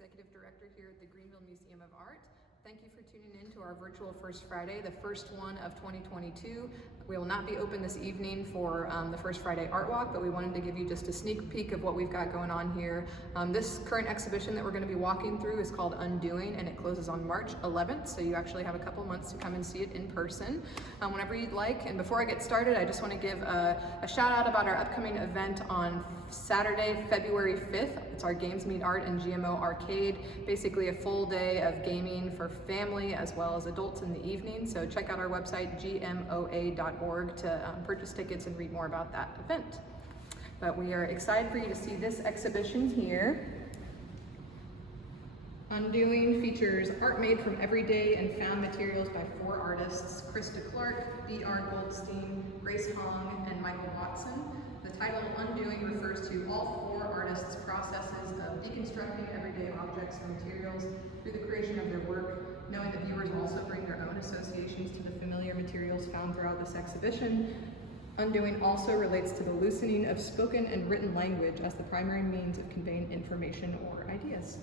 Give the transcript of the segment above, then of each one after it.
Executive Director here at the Greenville Museum of Art. Thank you for tuning in to our virtual First Friday, the first one of 2022. We will not be open this evening for the First Friday Artwalk, but we wanted to give you just a sneak peek of what we've got going on here. This current exhibition that we're going to be walking through is called Undoing, and it closes on March 11th, so you actually have a couple months to come and see it in person whenever you'd like. And before I get started, I just want to give a shout out about our upcoming event on Saturday, February 5th. It's our Games Meet Art and GMO Arcade, basically a full day of gaming for family as well as adults in the evening. So check out our website, gmoa.org, to purchase tickets and read more about that event. But we are excited for you to see this exhibition here. Undoing features art made from everyday and found materials by 4 artists, Krista Clark, BR Goldstein, Reis, and Michael Watson. The title Undoing refers to all 4 artists' processes of deconstructing everyday objects and materials through the creation of their work, knowing that viewers also bring their own associations to the familiar materials found throughout this exhibition. Undoing also relates to the loosening of spoken and written language as the primary means of conveying information or ideas.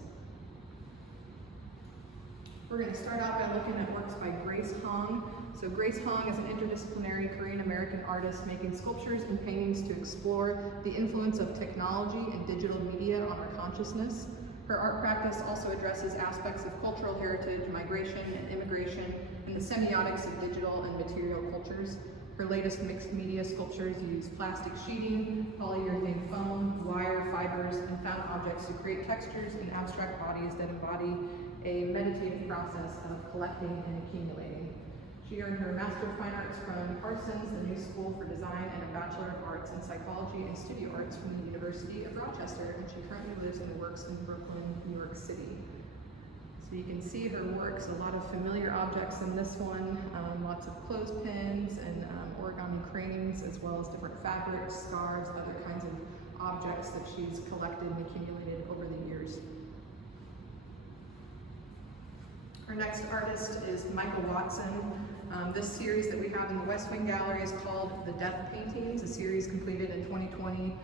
We're going to start out by looking at works by Grace Hong. So Grace Hong is an interdisciplinary Korean-American artist making sculptures and paintings to explore the influence of technology and digital media on our consciousness. Her art practice also addresses aspects of cultural heritage, migration, and immigration, and the semiotics of digital and material cultures. Her latest mixed media sculptures use plastic sheeting, polyurethane foam, wire, fibers, and found objects to create textures and abstract bodies that embody a meditative process of collecting and accumulating. She earned her Master of Fine Arts from Parsons, the New School for Design, and a Bachelor of Arts in Psychology and Studio Arts from the University of Rochester, and she currently lives and works in Brooklyn, New York City. So you can see her works, a lot of familiar objects in this one, lots of clothespins and origami cranes, as well as different fabrics, scarves, other kinds of objects that she's collected and accumulated over the years. Our next artist is Michael Watson. This series that we have in the West Wing Gallery is called The Death Paintings, a series completed in 2020.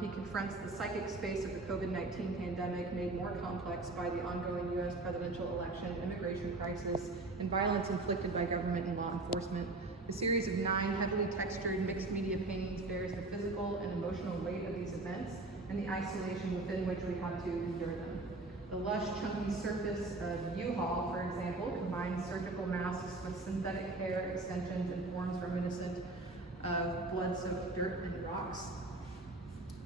He confronts the psychic space of the COVID-19 pandemic, made more complex by the ongoing U.S. presidential election, immigration crisis, and violence inflicted by government and law enforcement. The series of 9 heavily textured mixed media paintings bears the physical and emotional weight of these events and the isolation within which we had to endure them. The lush, chunky surface of U-Haul, for example, combines surgical masks with synthetic hair extensions and forms reminiscent of blood-soaked dirt and rocks.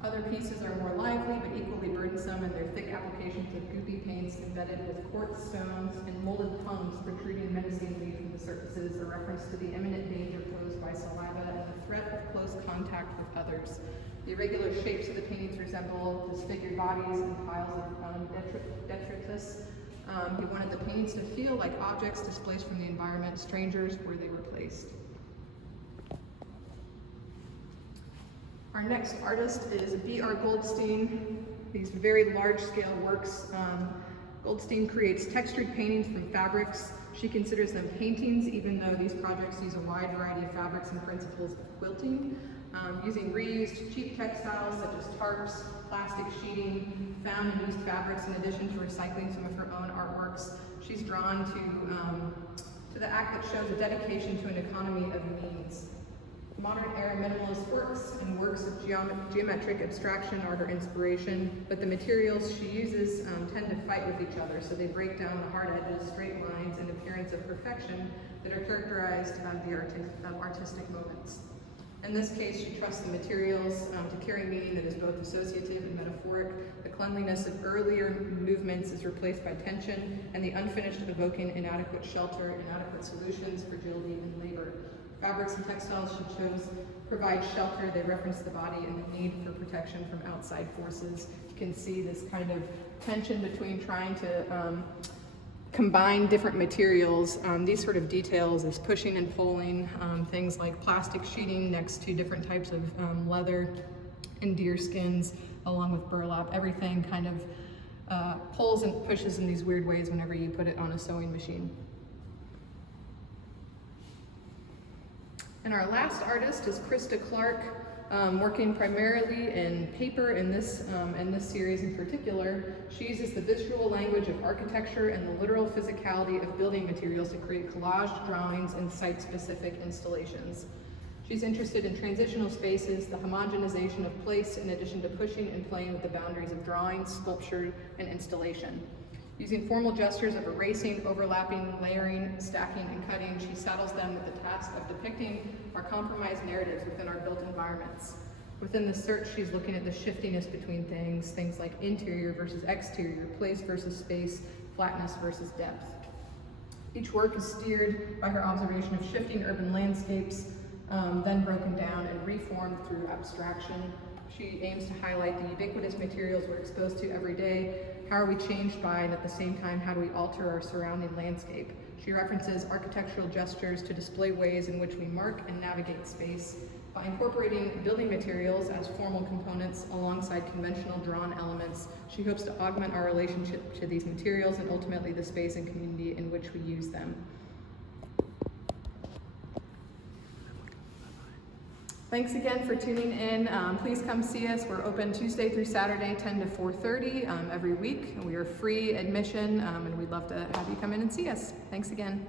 Other pieces are more lively but equally burdensome in their thick applications of goopy paints embedded with quartz stones and molded tongues protruding menacingly from the surfaces, a reference to the imminent danger posed by saliva and the threat of close contact with others. The irregular shapes of the paintings resemble disfigured bodies and piles of detritus. He wanted the paintings to feel like objects displaced from the environment, strangers where they were placed. Our next artist is BR Goldstein. These very large-scale works. Goldstein creates textured paintings from fabrics. She considers them paintings, even though these projects use a wide variety of fabrics and principles of quilting. Using reused cheap textiles such as tarps, plastic sheeting, found and used fabrics, in addition to recycling some of her own artworks. She's drawn to the act that shows a dedication to an economy of means. Modern era minimalist works and works of geometric abstraction are her inspiration, but the materials she uses tend to fight with each other, so they break down the hard edges, straight lines, and appearance of perfection that are characterized by the artistic moments. In this case, she trusts the materials to carry meaning that is both associative and metaphoric. The cleanliness of earlier movements is replaced by tension, and the unfinished evoking inadequate shelter, inadequate solutions, fragility, and labor. Fabrics and textiles she chose provide shelter. They reference the body and the need for protection from outside forces. You can see this kind of tension between trying to combine different materials. These sort of details is pushing and pulling, things like plastic sheeting next to different types of leather and deer skins, along with burlap. Everything kind of pulls and pushes in these weird ways whenever you put it on a sewing machine. And our last artist is Krista Clark. working primarily in paper in this series in particular. She uses the visual language of architecture and the literal physicality of building materials to create collaged drawings and site-specific installations. She's interested in transitional spaces, the homogenization of place, in addition to pushing and playing with the boundaries of drawing, sculpture, and installation. Using formal gestures of erasing, overlapping, layering, stacking, and cutting, she saddles them with the task of depicting our compromised narratives within our built environments. Within the search, she's looking at the shiftiness between things like interior versus exterior, place versus space, flatness versus depth. Each work is steered by her observation of shifting urban landscapes, then broken down and reformed through abstraction. She aims to highlight the ubiquitous materials we're exposed to every day. How are we changed by, and at the same time, how do we alter our surrounding landscape? She references architectural gestures to display ways in which we mark and navigate space. By incorporating building materials as formal components alongside conventional drawn elements, she hopes to augment our relationship to these materials and ultimately the space and community in which we use them. Thanks again for tuning in. Please come see us. We're open Tuesday through Saturday, 10 to 4:30 every week. We are free admission, and we'd love to have you come in and see us. Thanks again.